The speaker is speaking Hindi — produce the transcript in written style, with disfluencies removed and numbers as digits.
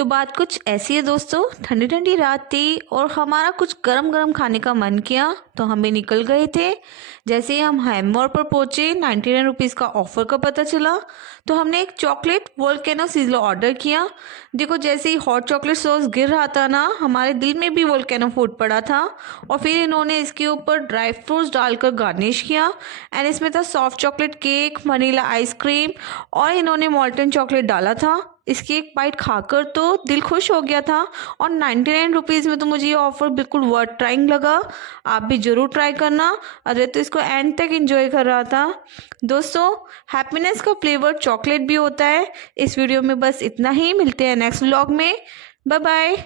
तो बात कुछ ऐसी है दोस्तों, ठंडी ठंडी रात थी और हमारा कुछ गरम गरम खाने का मन किया तो हम भी निकल गए थे। जैसे ही हम हैममोर पर पहुंचे 99 रुपीज़ का ऑफर का पता चला तो हमने एक चॉकलेट वोल्केनो सिज़लर ऑर्डर किया। देखो जैसे ही हॉट चॉकलेट सॉस गिर रहा था ना, हमारे दिल में भी वोल्केनो फूट पड़ा था। और फिर इन्होंने इसके ऊपर ड्राई फ्रूट्स डालकर गार्निश किया एंड इसमें था soft chocolate cake, vanilla ice cream और इन्होंने मॉल्टन चॉकलेट डाला था। इसकी एक बाइट खाकर तो दिल खुश हो गया था और 99 रुपीज़ में तो मुझे ये ऑफ़र बिल्कुल वर्थ ट्राइंग लगा। आप भी ज़रूर ट्राई करना। अरे तो इसको एंड तक एंजॉय कर रहा था। दोस्तों, हैप्पीनेस का फ्लेवर चॉकलेट भी होता है। इस वीडियो में बस इतना ही, मिलते हैं नेक्स्ट व्लॉग में। Bye bye.